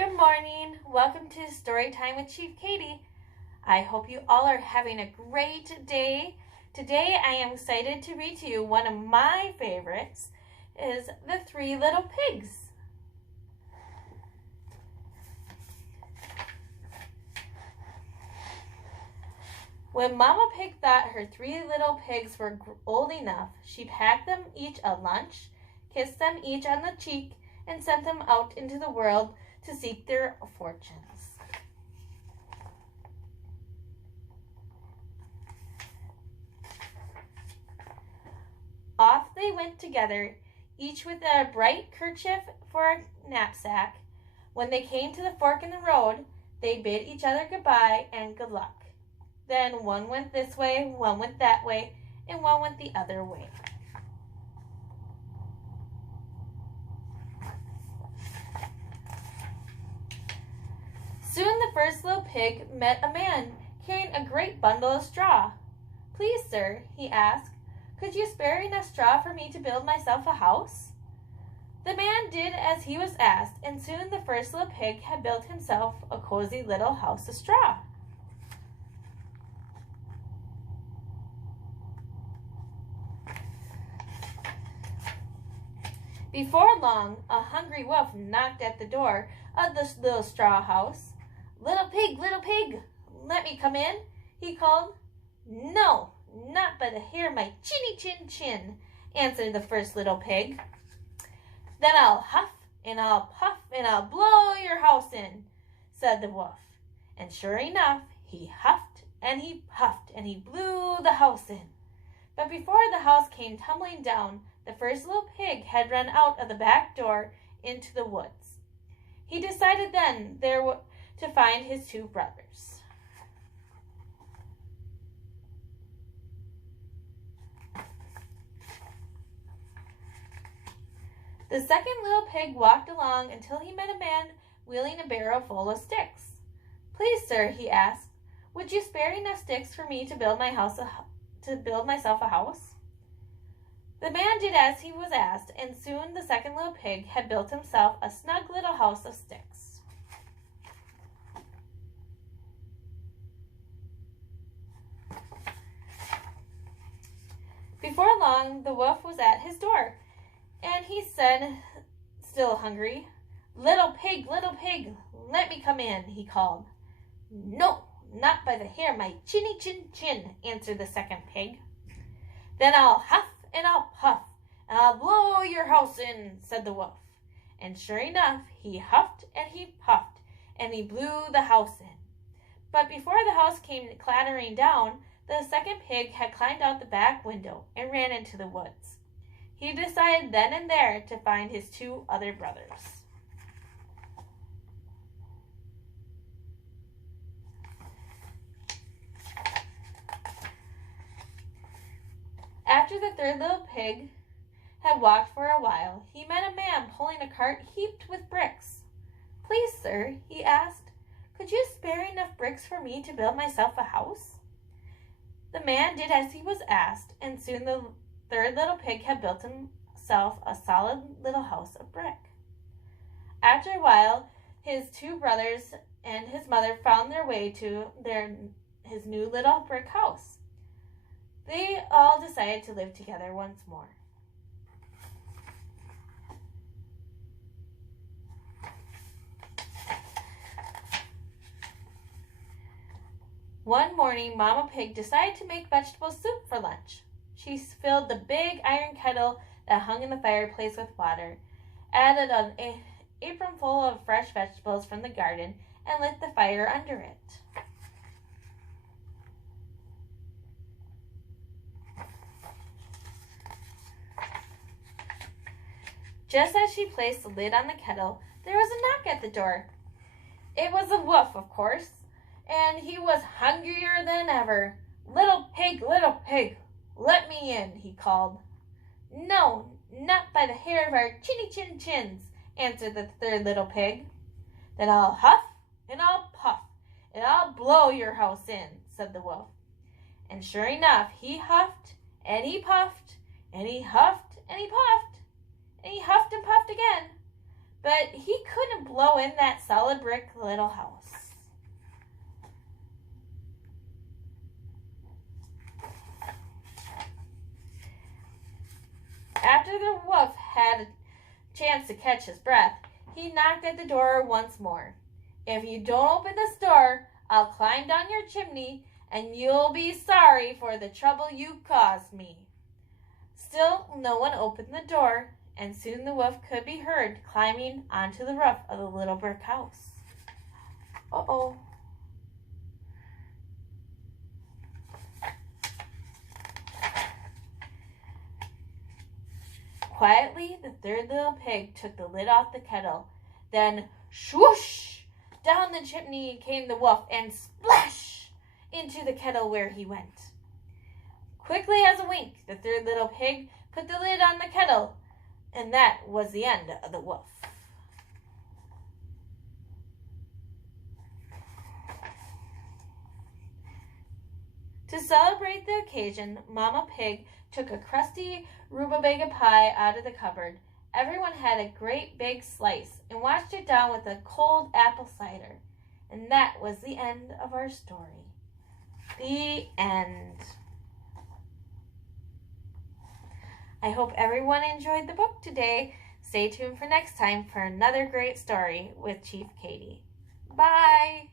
Good morning. Welcome to Story Time with Chief Katie. I hope you all are having a great day. Today I am excited to read to you one of my favorites is The Three Little Pigs. When Mama Pig thought her three little pigs were old enough, she packed them each a lunch, kissed them each on the cheek, and sent them out into the world to seek their fortunes. Off they went together, each with a bright kerchief for a knapsack. When they came to the fork in the road, they bid each other goodbye and good luck. Then one went this way, one went that way, and one went the other way. Soon the first little pig met a man carrying a great bundle of straw. "Please, sir," he asked, "could you spare enough straw for me to build myself a house?" The man did as he was asked, and soon the first little pig had built himself a cozy little house of straw. Before long, a hungry wolf knocked at the door of the little straw house. Little pig, let me come in," he called. "No, not by the hair of my chinny chin chin," answered the first little pig. "Then I'll huff and I'll puff and I'll blow your house in," said the wolf. And sure enough, he huffed and he puffed and he blew the house in. But before the house came tumbling down, the first little pig had run out of the back door into the woods. He decided then to find his two brothers. The second little pig walked along until he met a man wheeling a barrow full of sticks. "Please, sir," he asked, "would you spare enough sticks for me to build myself a house?" The man did as he was asked, and soon the second little pig had built himself a snug little house of sticks. Before long, the wolf was at his door, and he said, still hungry, little pig, let me come in," he called. "No, not by the hair of my chinny chin chin," answered the second pig. "Then I'll huff and I'll puff and I'll blow your house in," said the wolf. And sure enough, he huffed and he puffed and he blew the house in. But before the house came clattering down, the second pig had climbed out the back window and ran into the woods. He decided then and there to find his two other brothers. After the third little pig had walked for a while, he met a man pulling a cart heaped with bricks. "Please, sir," he asked, "could you spare enough bricks for me to build myself a house?" The man did as he was asked, and soon the third little pig had built himself a solid little house of brick. After a while, his two brothers and his mother found their way to his new little brick house. They all decided to live together once more. One morning, Mama Pig decided to make vegetable soup for lunch. She filled the big iron kettle that hung in the fireplace with water, added an apronful of fresh vegetables from the garden, and lit the fire under it. Just as she placed the lid on the kettle, there was a knock at the door. It was the wolf, of course, and he was hungrier than ever. Little pig, let me in," he called. "No, not by the hair of our chinny chin chins," answered the third little pig. "Then I'll huff and I'll puff and I'll blow your house in," said the wolf. And sure enough, he huffed and he puffed and he huffed and he puffed and he huffed and puffed again. but he couldn't blow in that solid brick little house. After the wolf had a chance to catch his breath, he knocked at the door once more. "If you don't open this door, I'll climb down your chimney, and you'll be sorry for the trouble you caused me." Still no one opened the door, and soon the wolf could be heard climbing onto the roof of the little brick house. Uh-oh. Quietly, the third little pig took the lid off the kettle. Then, swoosh! Down the chimney came the wolf, and splash! Into the kettle where he went. Quickly as a wink, the third little pig put the lid on the kettle, and that was the end of the wolf. To celebrate the occasion, Mama Pig took a crusty rutabaga pie out of the cupboard. Everyone had a great big slice and washed it down with a cold apple cider. And that was the end of our story. The end. I hope everyone enjoyed the book today. Stay tuned for next time for another great story with Chief Katie. Bye!